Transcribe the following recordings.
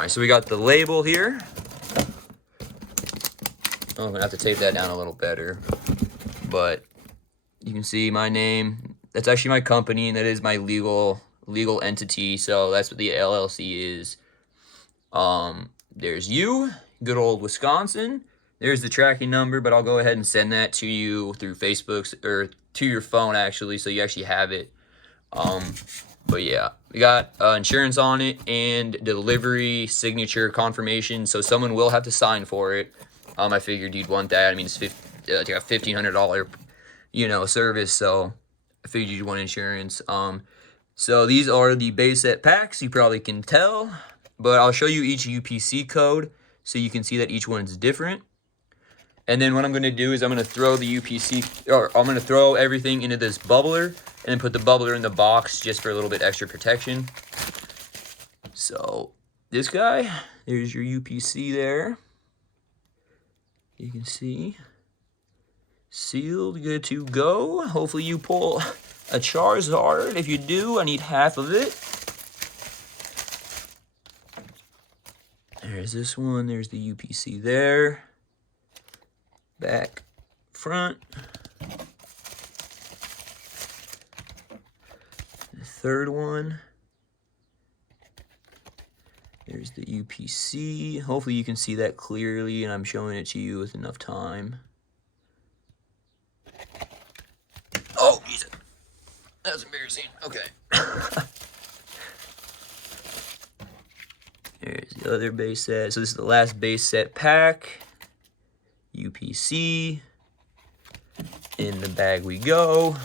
right, so we got the label here. Oh, I'm gonna have to tape that down a little better, but you can see my name. That's actually my company, and that is my legal entity. So that's what the LLC is. There's you, good old Wisconsin. There's the tracking number, but I'll go ahead and send that to you through Facebook or to your phone actually, so you actually have it. But yeah, we got insurance on it and delivery signature confirmation, so someone will have to sign for it. I figured you'd want that. I mean, it's like a $1,500, service, so I figured you'd want insurance. So these are the base set packs. You probably can tell, but I'll show you each UPC code so you can see that each one's different. And then what I'm going to do is I'm going to throw the UPC, or I'm going to throw everything into this bubbler and then put the bubbler in the box just for a little bit extra protection. So this guy, there's your UPC there. You can see, sealed, good to go. Hopefully you pull a Charizard. If you do, I need half of it. There's this one, there's the UPC there. Back, front. The third one. There's the UPC. Hopefully you can see that clearly, and I'm showing it to you with enough time. Oh, Jesus. That was embarrassing. Okay. Here's the other base set. So this is the last base set pack. UPC. In the bag we go.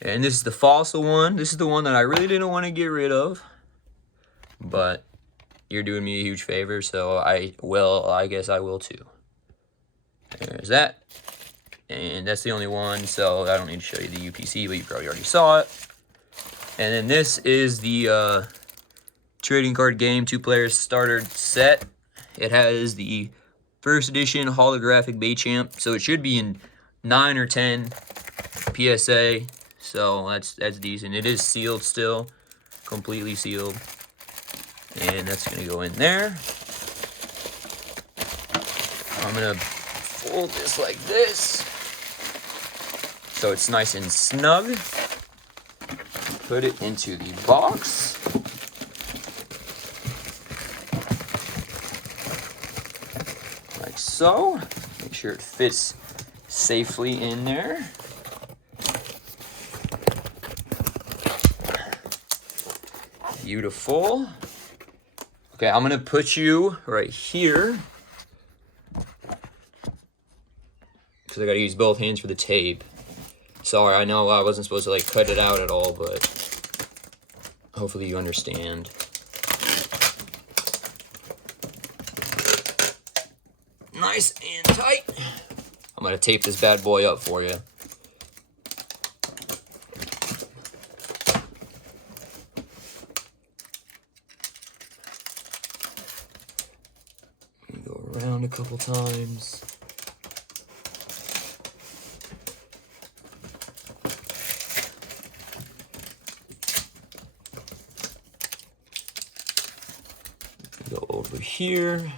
And this is the fossil one. This is the one that I really didn't want to get rid of. But you're doing me a huge favor, so I guess I will too. There's that. And that's the only one, so I don't need to show you the UPC, but you probably already saw it. And then this is the trading card game 2-player starter set. It has the first edition holographic Baychamp, so it should be in 9 or 10 PSA, so that's decent. It is sealed still, completely sealed. And that's going to go in there. I'm going to fold this like this, so it's nice and snug. Put it into the box. Like so. Make sure it fits safely in there. Beautiful. Okay, I'm gonna put you right here. Because I gotta use both hands for the tape. Sorry, I know I wasn't supposed to like cut it out at all, but hopefully you understand. Nice and tight. I'm gonna tape this bad boy up for you. Go around a couple times. Go over here.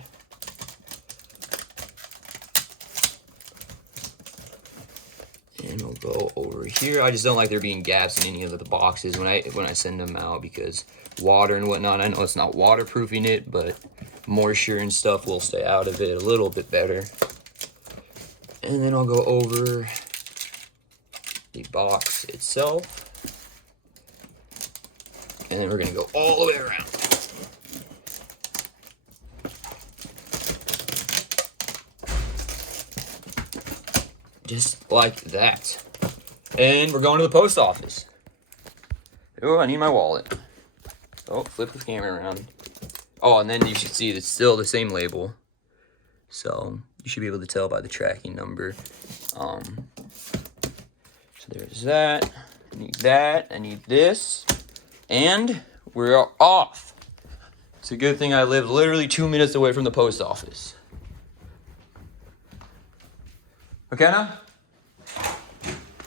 And we'll go over here. I just don't like there being gaps in any of the boxes when I send them out, because water and whatnot, I know it's not waterproofing it, but moisture and stuff will stay out of it a little bit better. And then I'll go over the box itself. And then we're gonna go all the way around. Just like that. And we're going to the post office. Oh, I need my wallet. Oh, flip the camera around. Oh, and then you should see it's still the same label. So you should be able to tell by the tracking number. So there's that. I need that. I need this. And we're off. It's a good thing I live literally 2 minutes away from the post office. Okay, now?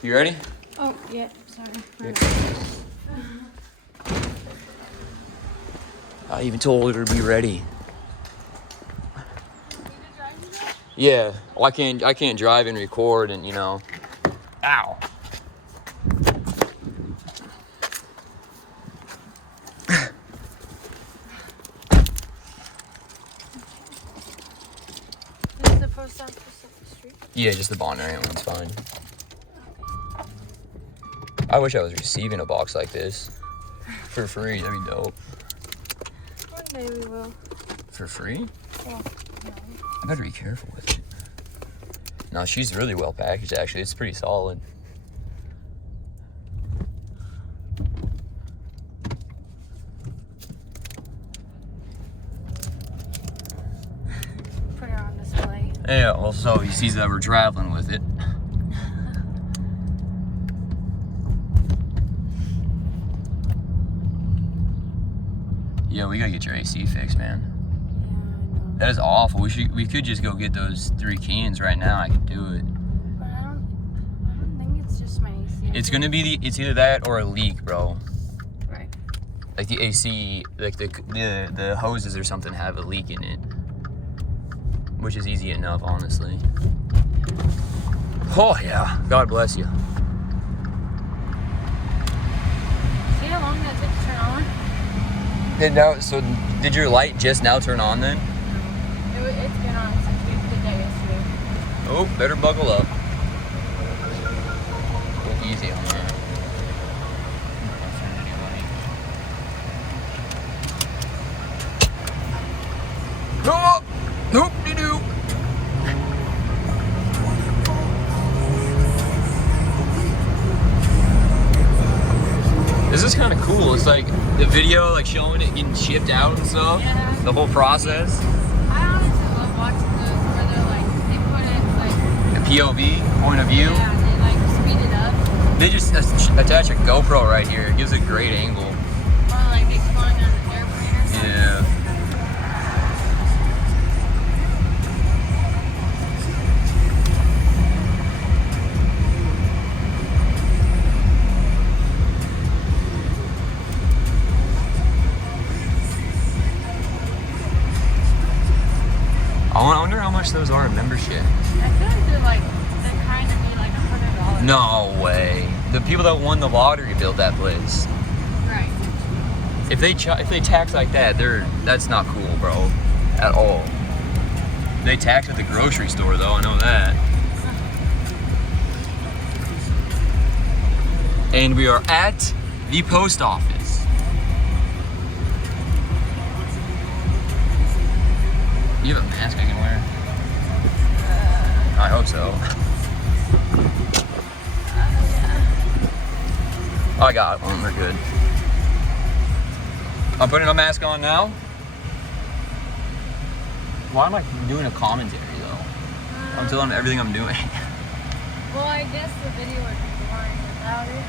You ready? Oh, yeah, sorry. Yeah. I even told her to be ready. Yeah. Well, I can't drive and record and, you know. Ow. Is the post office up the street? Yeah, just the Bond area one's fine. I wish I was receiving a box like this for free. That'd be dope. One day we will. For free? Well, no. I better be careful with it. No, she's really well packaged, actually. It's pretty solid. Put her on display. Yeah, well, so he sees that we're traveling with it. Yo, we gotta get your AC fixed, man. That is awful. We could just go get those 3 cans right now. I could do it. But I don't think it's just my AC. It's gonna be it's either that or a leak, bro. Right. Like the AC, like the hoses or something have a leak in it, which is easy enough, honestly. Oh yeah, God bless you. See how long that took to turn on? So did your light just now turn on then? It's been on since we did that yesterday. Oh, better buckle up. Go easy on that. Oh, hoop-de-doo. This is kind of cool. It's like the video, like showing it getting shipped out and stuff. Yeah. The whole process. I honestly love watching those where they're like, they put it like... The POV, point of view. Yeah, they like speed it up. They just attach a GoPro right here. It gives a great angle. Or like they flying on an airplane or something. Yeah. I wonder how much those are in membership. I feel like they're kind of be like $100. No way. The people that won the lottery built that place. Right. If they tax like that, that's not cool, bro, at all. They tax at the grocery store, though. I know that. And we are at the post office. You have a mask I can wear? I hope so. I got one. We're good. I'm putting a mask on now. Why am I doing a commentary though? I'm telling them everything I'm doing. Well, I guess the video would be boring without it.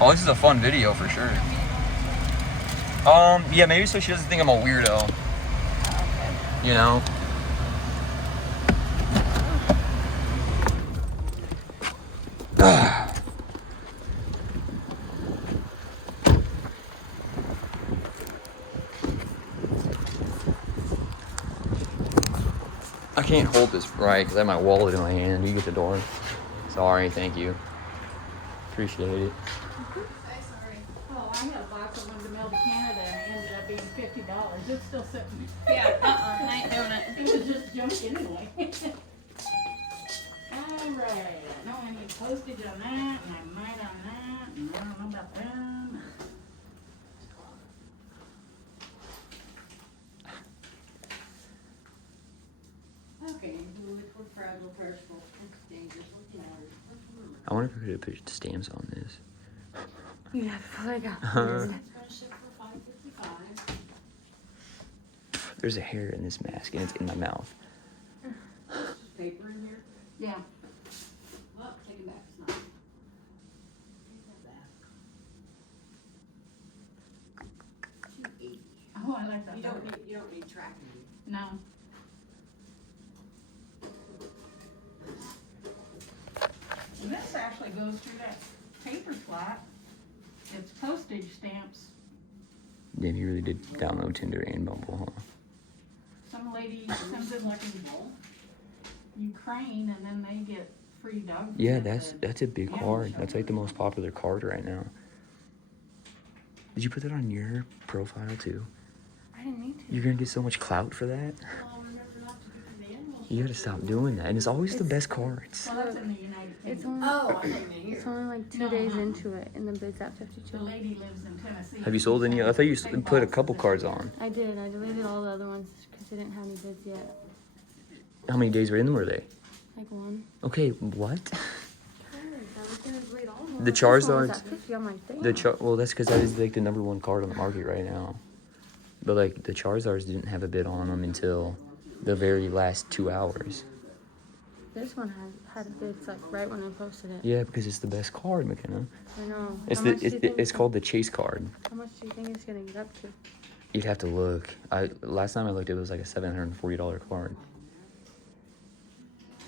Oh, this is a fun video for sure. Yeah, maybe so she doesn't think I'm a weirdo. Okay. You know? I can't hold this right because I have my wallet in my hand. You get the door. Sorry, thank you. Appreciate it. Oh, I had a box I wanted to mail to Canada and it ended up being $50. It's still sitting. Yeah, I ain't doing it. It was just junk anyway. Alright, I know I need postage on that, and I might on that, and I don't know about them. Okay, liquid, fragile, perishable, it's dangerous, what's the matter? I wonder if we could put stamps on this. Yeah, before I got It's gonna ship for $5.55. There's a hair in this mask and it's in my mouth. Paper in here? Yeah. Well, take it back, it's not. $2.80. Oh, I like that. You don't need tracking. No. And this actually goes through that paper flat. It's postage stamps. Damn, you really did download Tinder and Bumble, huh? Some lady sends in like in Ukraine and then they get free dog food. Yeah, at that's the a big animal card. That's like the shelter. most popular card right now. Did you put that on your profile too? I didn't need to. You're gonna get so much clout for that. Well, remember not to give the animal You gotta stop doing that. And it's always the best cards. Well, that's in the United It's Kingdom. only, Oh, I didn't hear. it's only like 2 No, days uh-uh. into it, and the bid's at The 52. lady lives in Tennessee. Have you sold any? I thought you put a couple cards on. I did. I deleted all the other ones because they didn't have any bids yet. How many days were in them, were they? Like one. Okay, what? I was gonna delete all of them. The This one was Charizards- at 50 on my thing. Well, that's because that is like the #1 card on the market right now. But like the Charizards didn't have a bid on them until the very last 2 hours. This one had bids like right when I posted it. Yeah, because it's the best card, McKenna. I know. It's How much do you think it's called the Chase card. How much do you think it's gonna get up to? You'd have to look. Last time I looked, it was like a $740 card.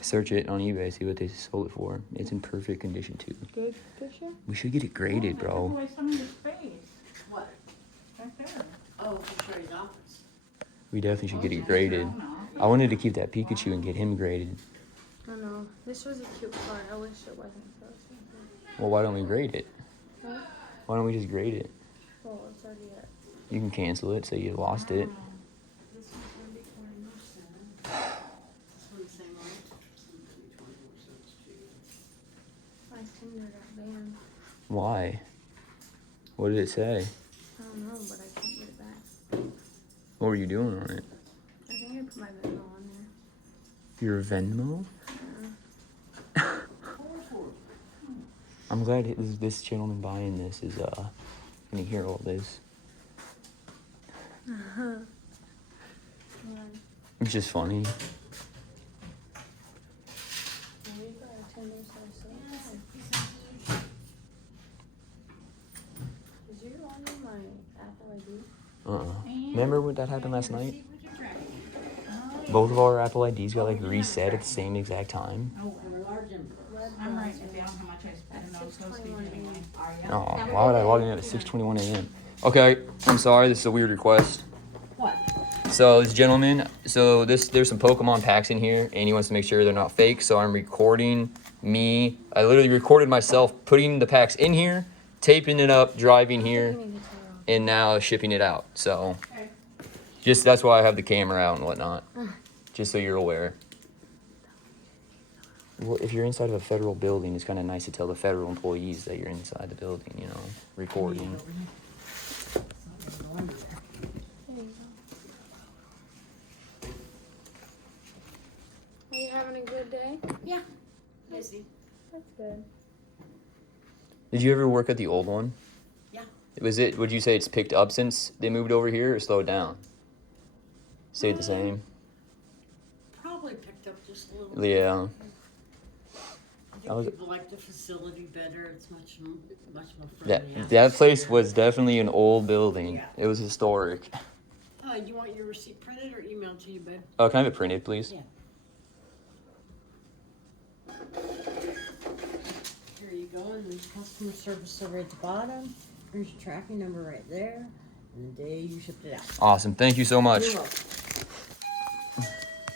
Search it on eBay, see what they sold it for. It's in perfect condition too. Gauge picture? We should get it graded, They took bro. away some of your space. What? Right there. Oh, for Sherry's office. We definitely should get it Your graded. own office. I wanted to keep that Pikachu and get him graded. I know. This was a cute card. I wish it wasn't so expensive. Well, why don't we grade it? Huh? Why don't we just grade it? Well, it's already at. You can cancel it, say you lost it. This one's gonna be 20 more cents. This one's the same amount. This one's gonna be 20 more cents cheaper. My Tinder got banned. Why? What did it say? I don't know, but I can't get it back. What were you doing on it? I think I put my Venmo on there. Your Venmo? I'm glad this gentleman buying this is gonna hear all this. It's just funny. Is you on my Apple ID? Remember what that happened last night? Both of our Apple IDs got like reset at the same exact time. Oh, And a large envelope. I'm writing it down how much I spent in those postage anyway. Are ya? Oh, why would I log in at 6:21 a.m.? Okay, I'm sorry. This is a weird request. What? So this gentleman, there's some Pokemon packs in here, and he wants to make sure they're not fake. So I'm recording me. I literally recorded myself putting the packs in here, taping it up, driving here, and now shipping it out. So just that's why I have the camera out and whatnot, just so you're aware. Well, if you're inside of a federal building, it's kind of nice to tell the federal employees that you're inside the building, you know, recording. There you go. Are you having a good day? Yeah. Busy. That's good. Did you ever work at the old one? Yeah. Would you say it's picked up since they moved over here or slowed down? Stayed the same? Probably picked up just a little. Yeah. I I was- think people like the facility better. It's much more friendly. That place was definitely an old building. Yeah. It was historic. You want your receipt printed or emailed to you, babe? Oh, can I have it printed, please? Yeah. Here you go, and there's customer service over at the bottom. Here's your tracking number right there, and the day you shipped it out. Awesome. Thank you so much. You're welcome.